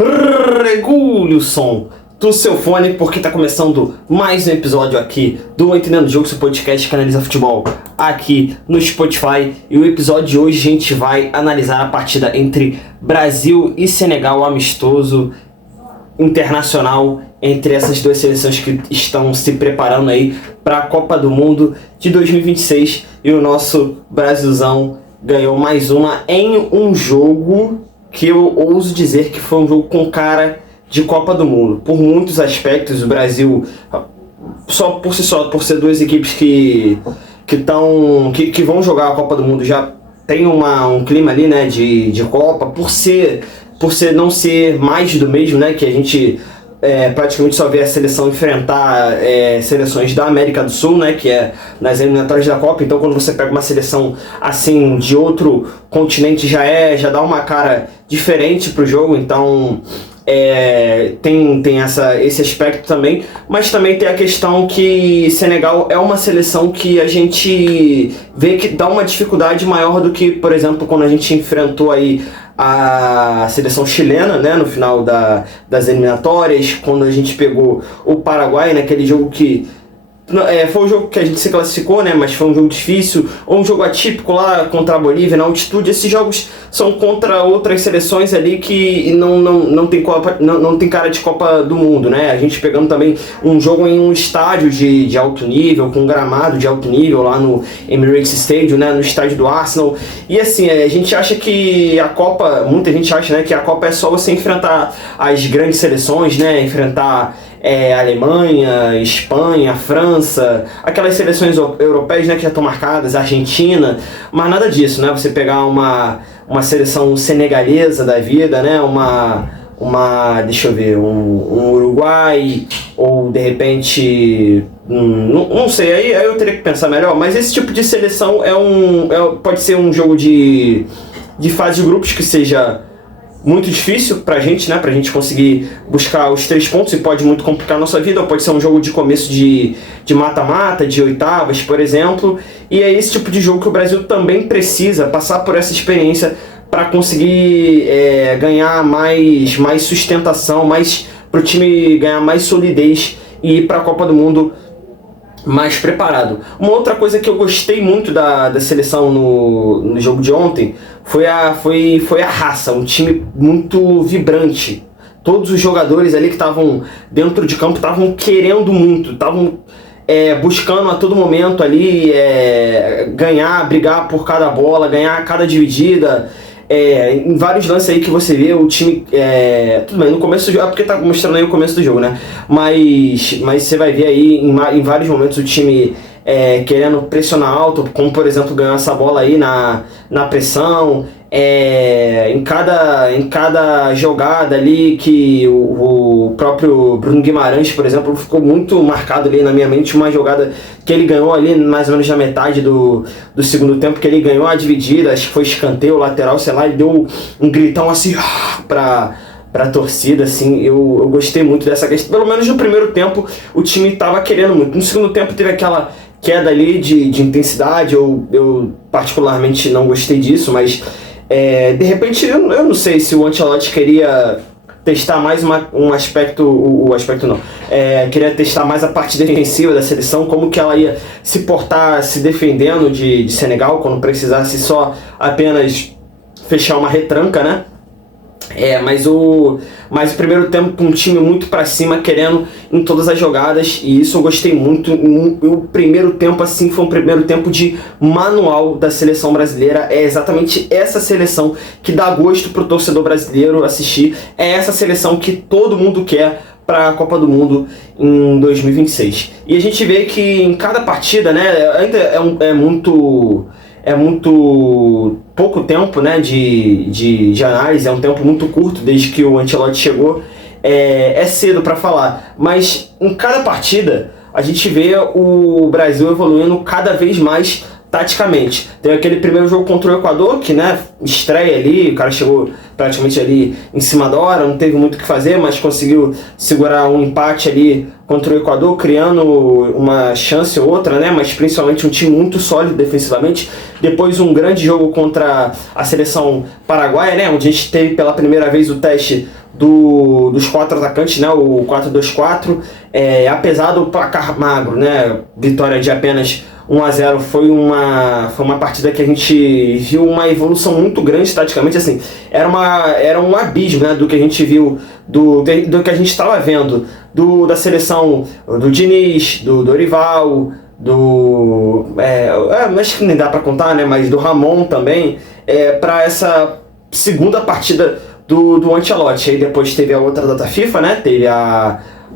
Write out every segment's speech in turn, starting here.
Regule o som do seu fone, porque está começando mais um episódio aqui do Entendendo o Jogo, seu podcast que analisa futebol aqui no Spotify. E o episódio de hoje a gente vai analisar a partida entre Brasil e Senegal, amistoso internacional entre essas duas seleções que estão se preparando aí para a Copa do Mundo de 2026. E o nosso Brasilzão ganhou mais uma em um jogo que eu ouso dizer que foi um jogo com cara de Copa do Mundo. Por muitos aspectos, o Brasil, por ser duas equipes que vão jogar a Copa do Mundo, já tem um clima ali, né, de Copa, por não ser mais do mesmo, né, que a gente praticamente só vê a seleção enfrentar seleções da América do Sul, né, que é nas eliminatórias da Copa. Então quando você pega uma seleção assim de outro continente já dá uma cara diferente pro jogo. Então tem esse aspecto também, mas também tem a questão que Senegal é uma seleção que a gente vê que dá uma dificuldade maior do que, por exemplo, quando a gente enfrentou aí a seleção chilena, né, no final das eliminatórias, quando a gente pegou o Paraguai naquele jogo que foi um jogo que a gente se classificou, né, mas foi um jogo difícil, ou um jogo atípico lá contra a Bolívia na altitude. Esses jogos são contra outras seleções ali que não tem cara de Copa do Mundo, né? A gente pegando também um jogo em um estádio de alto nível, com um gramado de alto nível lá no Emirates Stadium, né, no estádio do Arsenal. E assim, a gente acha que a Copa, muita gente acha, né, que a Copa é só você enfrentar as grandes seleções, né, enfrentar Alemanha, Espanha, França, aquelas seleções europeias, né, que já estão marcadas, Argentina, mas nada disso, né? Você pegar uma seleção senegalesa da vida, né? Deixa eu ver, um Uruguai, ou de repente, não sei, aí eu teria que pensar melhor, mas esse tipo de seleção pode ser um jogo de fase de grupos que seja muito difícil pra gente, né? Pra gente conseguir buscar os 3 pontos, e pode muito complicar a nossa vida, ou pode ser um jogo de começo de mata-mata, de oitavas, por exemplo. E é esse tipo de jogo que o Brasil também precisa passar por essa experiência para conseguir ganhar mais sustentação, para o time ganhar mais solidez e ir para a Copa do Mundo mais preparado. Uma outra coisa que eu gostei muito da seleção no jogo de ontem foi a raça, um time muito vibrante. Todos os jogadores ali que estavam dentro de campo estavam querendo muito, estavam buscando a todo momento ali ganhar, brigar por cada bola, ganhar cada dividida. Em vários lances aí que você vê o time, tudo bem, no começo do jogo, porque tá mostrando aí o começo do jogo, né, mas você vai ver aí em vários momentos o time querendo pressionar alto, como por exemplo ganhar essa bola aí na pressão, em cada jogada ali, que o próprio Bruno Guimarães, por exemplo, ficou muito marcado ali na minha mente, uma jogada que ele ganhou ali mais ou menos na metade do segundo tempo, que ele ganhou a dividida, acho que foi escanteio, lateral, sei lá, e deu um gritão assim pra torcida, assim. Eu gostei muito dessa questão. Pelo menos no primeiro tempo o time tava querendo muito. No segundo tempo teve aquela queda ali de intensidade, eu particularmente não gostei disso, mas de repente eu não sei se o Ancelotti queria testar mais um aspecto, o aspecto não, queria testar mais a parte defensiva da seleção, como que ela ia se portar se defendendo de Senegal, quando precisasse só apenas fechar uma retranca, né? Mas o primeiro tempo com um time muito pra cima, querendo em todas as jogadas, e isso eu gostei muito. O primeiro tempo assim foi um primeiro tempo de manual da seleção brasileira. É exatamente essa seleção que dá gosto pro torcedor brasileiro assistir. É essa seleção que todo mundo quer para a Copa do Mundo em 2026. E a gente vê que em cada partida, né, ainda é muito pouco tempo, né, de análise, é um tempo muito curto desde que o Ancelotti chegou, é cedo para falar, mas em cada partida a gente vê o Brasil evoluindo cada vez mais taticamente. Tem aquele primeiro jogo contra o Equador, que, né, estreia ali, o cara chegou praticamente ali em cima da hora, não teve muito o que fazer, mas conseguiu segurar um empate ali contra o Equador, criando uma chance ou outra, né, mas principalmente um time muito sólido defensivamente. Depois um grande jogo contra a seleção paraguaia, né, onde a gente teve pela primeira vez o teste dos 4 atacantes, né, o 4-2-4, apesar do placar magro, né, vitória de apenas 1-0, foi uma partida que a gente viu uma evolução muito grande taticamente, assim, era um abismo, né, do que a gente viu, do que a gente estava vendo, da seleção do Diniz, do Dorival, acho que nem dá para contar, né, mas do Ramon também, para essa segunda partida do Ancelotti. Aí depois teve a outra data FIFA, né, teve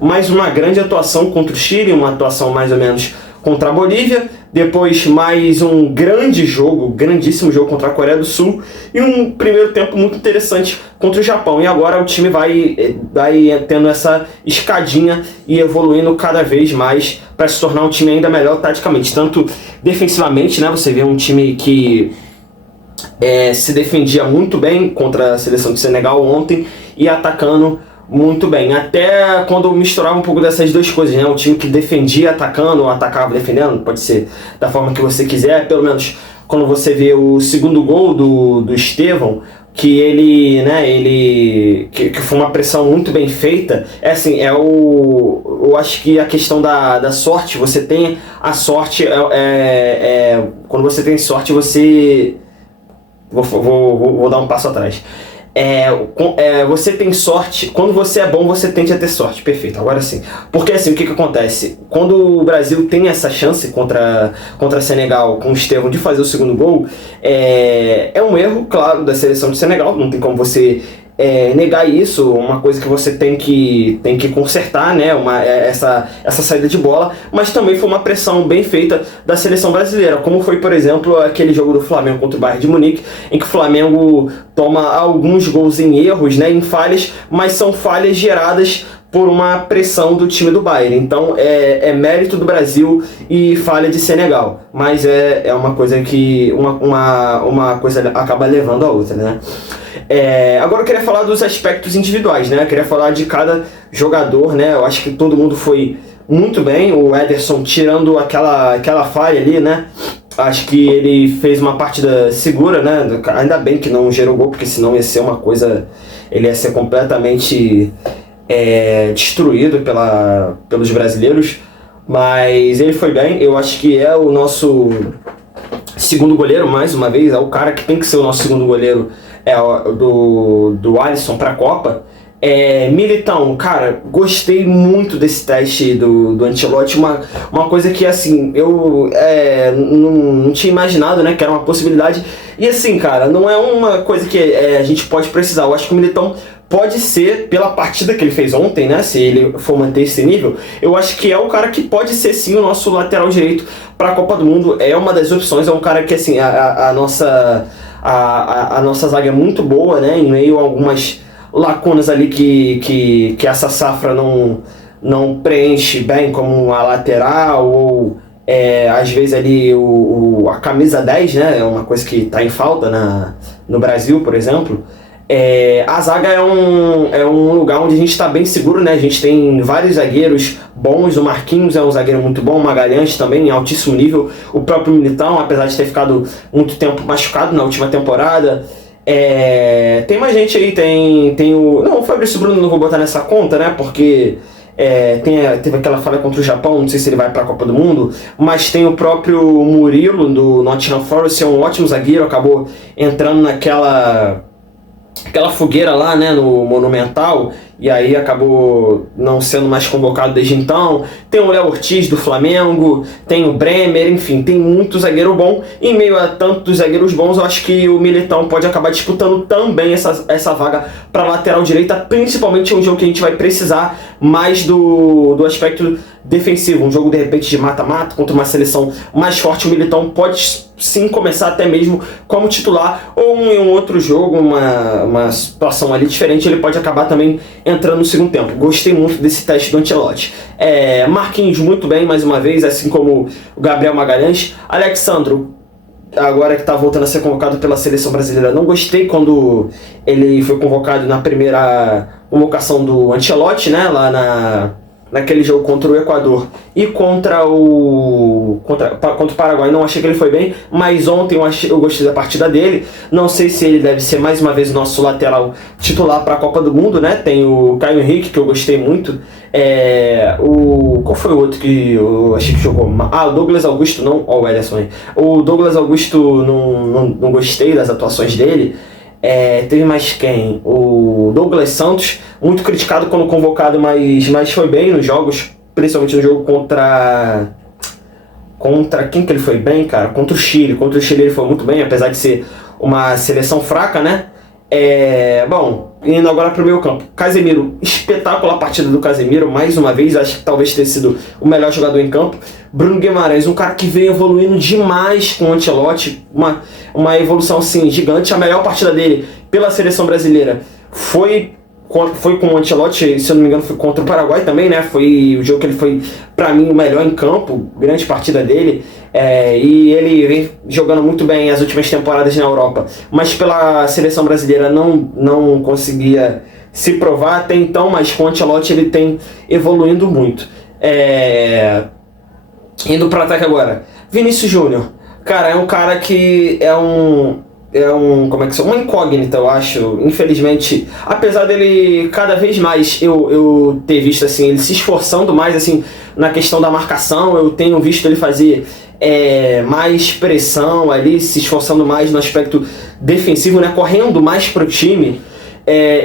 mais uma grande atuação contra o Chile, uma atuação mais ou menos contra a Bolívia, depois mais um grandíssimo jogo contra a Coreia do Sul e um primeiro tempo muito interessante contra o Japão. E agora o time vai tendo essa escadinha e evoluindo cada vez mais para se tornar um time ainda melhor taticamente, tanto defensivamente, né? Você vê um time que se defendia muito bem contra a seleção de Senegal ontem e atacando muito bem, até quando misturava um pouco dessas duas coisas, né? Um time que defendia atacando ou atacava defendendo, pode ser da forma que você quiser, pelo menos quando você vê o segundo gol do Estevão, que que foi uma pressão muito bem feita, eu acho que a questão da sorte, você tem a sorte, quando você tem sorte, você... Vou dar um passo atrás. Você tem sorte, quando você é bom, você tende a ter sorte, perfeito, agora sim. Porque assim, o que acontece? Quando o Brasil tem essa chance contra Senegal, com o Estevão, de fazer o segundo gol, é um erro, claro, da seleção de Senegal, não tem como você negar isso, uma coisa que você tem que consertar, né? Essa saída de bola, mas também foi uma pressão bem feita da seleção brasileira, como foi, por exemplo, aquele jogo do Flamengo contra o Bayern de Munique, em que o Flamengo toma alguns gols em erros, né, em falhas, mas são falhas geradas por uma pressão do time do Bayern. Então é mérito do Brasil e falha de Senegal, mas é uma coisa que uma coisa acaba levando a outra, né? Agora eu queria falar dos aspectos individuais, né? Eu queria falar de cada jogador, né? Eu acho que todo mundo foi muito bem. O Ederson tirando aquela falha ali, né? Acho que ele fez uma partida segura, né? Ainda bem que não gerou gol, porque senão ia ser uma coisa... Ele ia ser completamente destruído pelos brasileiros. Mas ele foi bem. Eu acho que é o nosso segundo goleiro, mais uma vez. É o cara que tem que ser o nosso segundo goleiro, do Alisson para a Copa. Militão, cara, gostei muito desse teste do Ancelotti, uma coisa que, assim, eu não tinha imaginado, né, que era uma possibilidade, e assim, cara, não é uma coisa que a gente pode precisar. Eu acho que o Militão pode ser, pela partida que ele fez ontem, né, se ele for manter esse nível, eu acho que é o cara que pode ser, sim, o nosso lateral direito para a Copa do Mundo. É uma das opções, é um cara que, assim, a nossa zaga é muito boa, né, em meio a algumas lacunas ali que essa safra não preenche bem, como a lateral ou às vezes ali a camisa 10, né, é uma coisa que está em falta no Brasil, por exemplo. A zaga é um lugar onde a gente está bem seguro, né? A gente tem vários zagueiros bons. O Marquinhos é um zagueiro muito bom, o Magalhães também em altíssimo nível, o próprio Militão, apesar de ter ficado muito tempo machucado na última temporada. Tem mais gente aí, tem o Fabrício Bruno não vou botar nessa conta, né? Porque teve aquela falha contra o Japão, não sei se ele vai para a Copa do Mundo, mas tem o próprio Murilo do Nottingham Forest, é um ótimo zagueiro, acabou entrando naquela fogueira lá, né, no Monumental, e aí acabou não sendo mais convocado desde então. Tem o Léo Ortiz do Flamengo, tem o Bremer, enfim, tem muito zagueiro bom. Em meio a tantos zagueiros bons, eu acho que o Militão pode acabar disputando também essa vaga para lateral direita, principalmente em um jogo que a gente vai precisar mais do aspecto defensivo, um jogo de repente de mata-mata contra uma seleção mais forte. O Militão pode sim começar até mesmo como titular, ou em um outro jogo, uma situação ali diferente, ele pode acabar também entrando no segundo tempo. Gostei muito desse teste do Ancelotti. Marquinhos muito bem, mais uma vez, assim como o Gabriel Magalhães. Alexandro, agora que está voltando a ser convocado pela seleção brasileira. Não gostei quando ele foi convocado na primeira convocação do Ancelotti, né, lá naquele jogo contra o Equador e contra o Paraguai. Não achei que ele foi bem, mas ontem eu gostei da partida dele. Não sei se ele deve ser mais uma vez o nosso lateral titular para a Copa do Mundo, né? Tem o Caio Henrique, que eu gostei muito. Qual foi o outro que eu achei que jogou? O Douglas Augusto, não. Ó, o Ederson aí. O Douglas Augusto, não gostei das atuações dele. Teve mais quem? O Douglas Santos, muito criticado quando convocado, mas foi bem nos jogos, principalmente no jogo contra quem que ele foi bem, cara? Contra o Chile. Contra o Chile ele foi muito bem, apesar de ser uma seleção fraca, né? Bom, indo agora para o meio campo. Casemiro, espetacular a partida do Casemiro, mais uma vez, acho que talvez tenha sido o melhor jogador em campo. Bruno Guimarães, um cara que veio evoluindo demais com o Ancelotti, uma evolução assim gigante. A melhor partida dele pela seleção brasileira foi com o Ancelotti, se eu não me engano foi contra o Paraguai também, né? Foi o jogo que ele foi, para mim, o melhor em campo, grande partida dele. E ele vem jogando muito bem as últimas temporadas na Europa, mas pela seleção brasileira não conseguia se provar até então, mas com o Ancelotti ele tem evoluindo muito. Indo para ataque agora, Vinícius Júnior, cara, é um cara que uma incógnita, eu acho, infelizmente, apesar dele cada vez mais eu ter visto assim, ele se esforçando mais assim na questão da marcação, eu tenho visto ele fazer mais pressão ali, se esforçando mais no aspecto defensivo, né, correndo mais pro time.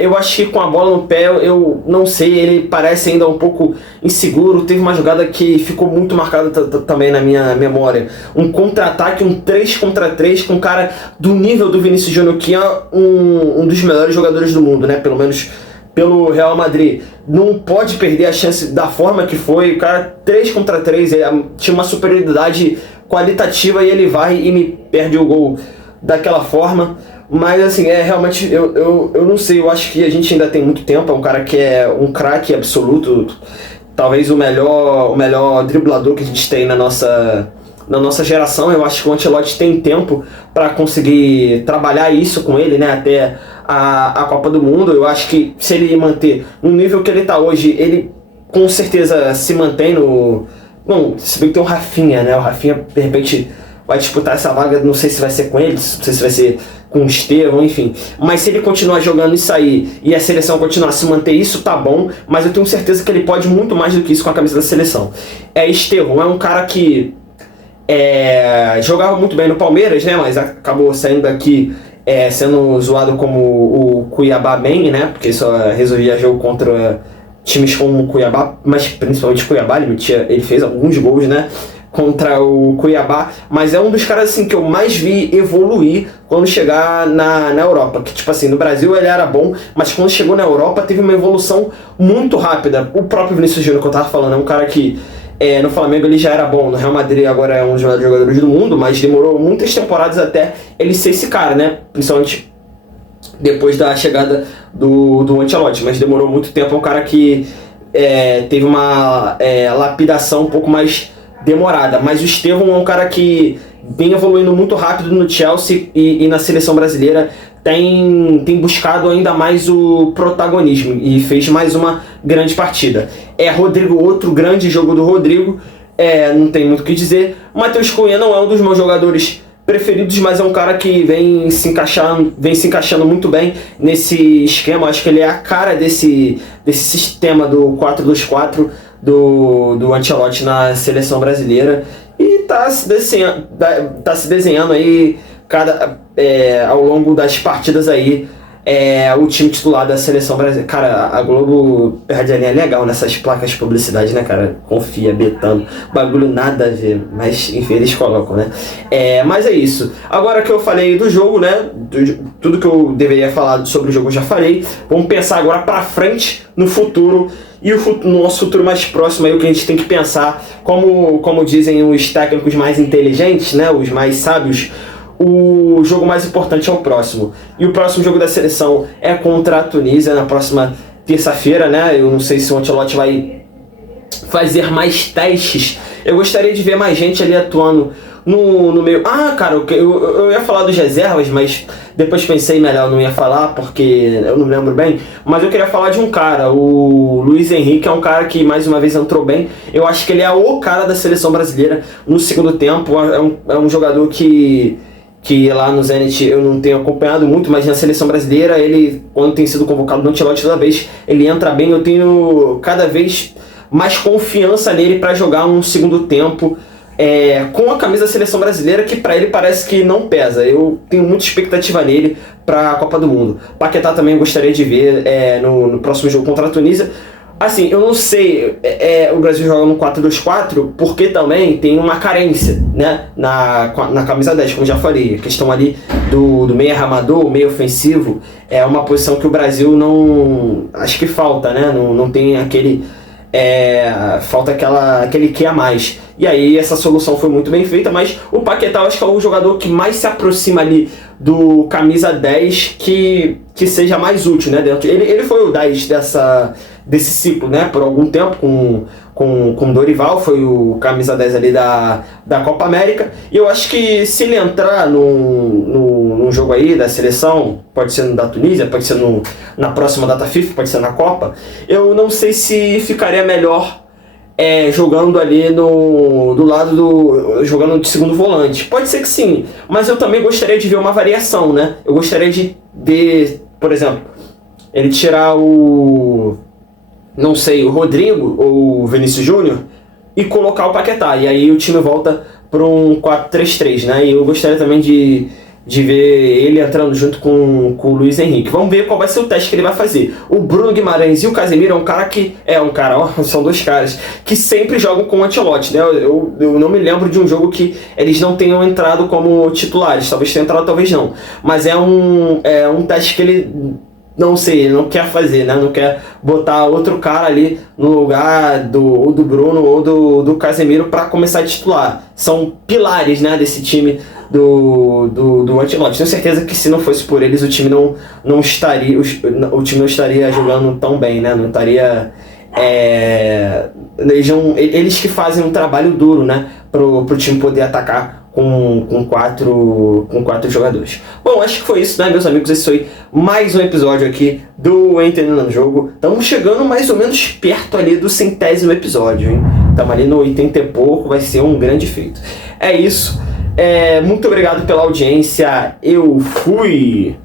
Eu acho que com a bola no pé, eu não sei, ele parece ainda um pouco inseguro. Teve uma jogada que ficou muito marcada também na minha memória, um contra-ataque, um 3 contra 3 com um cara do nível do Vinícius Júnior, que é um dos melhores jogadores do mundo, né, pelo menos pelo Real Madrid. Não pode perder a chance da forma que foi. O cara 3 contra 3, tinha uma superioridade qualitativa e ele vai e me perde o gol daquela forma. Mas assim, realmente, eu não sei, eu acho que a gente ainda tem muito tempo. É um cara que é um craque absoluto, talvez o melhor driblador que a gente tem na nossa geração. Eu acho que o Ancelotti tem tempo para conseguir trabalhar isso com ele, né, até a Copa do Mundo. Eu acho que se ele manter no nível que ele está hoje, ele com certeza se mantém no... Bom, se bem que tem o Rafinha, né? O Rafinha, de repente, vai disputar essa vaga, não sei se vai ser com ele, não sei se vai ser com o Estevão, enfim. Mas se ele continuar jogando isso aí e a seleção continuar a se manter isso, tá bom. Mas eu tenho certeza que ele pode muito mais do que isso com a camisa da seleção. Estevão é um cara que jogava muito bem no Palmeiras, né? Mas acabou saindo daqui sendo zoado como o Cuiabá Man, né? Porque só resolvia jogo contra times como o Cuiabá, mas principalmente o Cuiabá, ele fez alguns gols, né, contra o Cuiabá, mas é um dos caras assim que eu mais vi evoluir quando chegar na Europa, que tipo assim, no Brasil ele era bom, mas quando chegou na Europa teve uma evolução muito rápida. O próprio Vinícius Júnior que eu tava falando, é um cara que no Flamengo ele já era bom, no Real Madrid agora é um dos melhores jogadores do mundo, mas demorou muitas temporadas até ele ser esse cara, né, principalmente depois da chegada do Ancelotti, mas demorou muito tempo. É um cara que teve uma lapidação um pouco mais demorada, mas o Estevão é um cara que vem evoluindo muito rápido no Chelsea e na seleção brasileira tem buscado ainda mais o protagonismo e fez mais uma grande partida. Rodrigo, outro grande jogo do Rodrigo, não tem muito o que dizer. Matheus Cunha não é um dos meus jogadores preferidos, mas é um cara que vem se encaixando muito bem nesse esquema. Acho que ele é a cara desse sistema do 4-2-4 do Ancelotti na seleção brasileira, e tá se desenhando aí ao longo das partidas aí o time titular da seleção brasileira. Cara, a Globo perde a linha legal nessas placas de publicidade, né, cara? Confia, betando, bagulho nada a ver, mas enfim, eles colocam, né? Mas é isso. Agora que eu falei do jogo, né, tudo que eu deveria falar sobre o jogo eu já falei. Vamos pensar agora pra frente no futuro, e no nosso futuro mais próximo aí, o que a gente tem que pensar, como dizem os técnicos mais inteligentes, né, os mais sábios, o jogo mais importante é o próximo. E o próximo jogo da seleção é contra a Tunísia, na próxima terça-feira, né? Eu não sei se o Ancelotti vai fazer mais testes. Eu gostaria de ver mais gente ali atuando no meio... Ah, cara, eu ia falar dos reservas, mas depois pensei melhor, não ia falar, porque eu não lembro bem. Mas eu queria falar de um cara, o Luiz Henrique, é um cara que mais uma vez entrou bem. Eu acho que ele é o cara da seleção brasileira no segundo tempo. É um jogador que lá no Zenit eu não tenho acompanhado muito, mas na seleção brasileira, ele, quando tem sido convocado no Ancelotti toda vez, ele entra bem. Eu tenho cada vez mais confiança nele para jogar um segundo tempo com a camisa da seleção brasileira, que para ele parece que não pesa. Eu tenho muita expectativa nele para a Copa do Mundo. Paquetá também gostaria de ver no próximo jogo contra a Tunísia. Assim, eu não sei, o Brasil joga no 4-2-4 porque também tem uma carência, né, na camisa 10, como já falei. A questão ali do meio armador, meio ofensivo, é uma posição que o Brasil não... acho que falta, né, não tem aquele... falta aquele que a mais. E aí essa solução foi muito bem feita, mas o Paquetá eu acho que é o jogador que mais se aproxima ali do camisa 10 que seja mais útil, né, dentro. Ele foi o 10 desse ciclo, né, por algum tempo com Dorival, foi o camisa 10 ali da Copa América. E eu acho que se ele entrar num jogo aí da seleção, pode ser no da Tunísia, pode ser na próxima data FIFA, pode ser na Copa, eu não sei se ficaria melhor jogando ali do lado jogando de segundo volante. Pode ser que sim, mas eu também gostaria de ver uma variação, né? Eu gostaria de ver, por exemplo, ele tirar o Rodrigo ou o Vinícius Júnior e colocar o Paquetá. E aí o time volta para um 4-3-3, né? E eu gostaria também de ver ele entrando junto com o Luiz Henrique. Vamos ver qual vai ser o teste que ele vai fazer. O Bruno Guimarães e o Casemiro são dois caras que sempre jogam com o Ancelotti, né? Eu não me lembro de um jogo que eles não tenham entrado como titulares. Talvez tenham entrado, talvez não. Mas é um teste que ele... não sei, ele não quer fazer, né? Não quer botar outro cara ali no lugar do Bruno ou do Casemiro para começar a titular. São pilares, né, desse time do Ancelotti. Tenho certeza que se não fosse por eles, o time não estaria jogando tão bem, né? Não estaria... eles que fazem um trabalho duro, né, pro time poder atacar com quatro jogadores. Bom, acho que foi isso, né, meus amigos? Esse foi mais um episódio aqui do Entendendo no Jogo. Estamos chegando mais ou menos perto ali do 100º episódio, hein? Estamos ali no 80 e pouco, vai ser um grande feito. É isso. Muito obrigado pela audiência. Eu fui!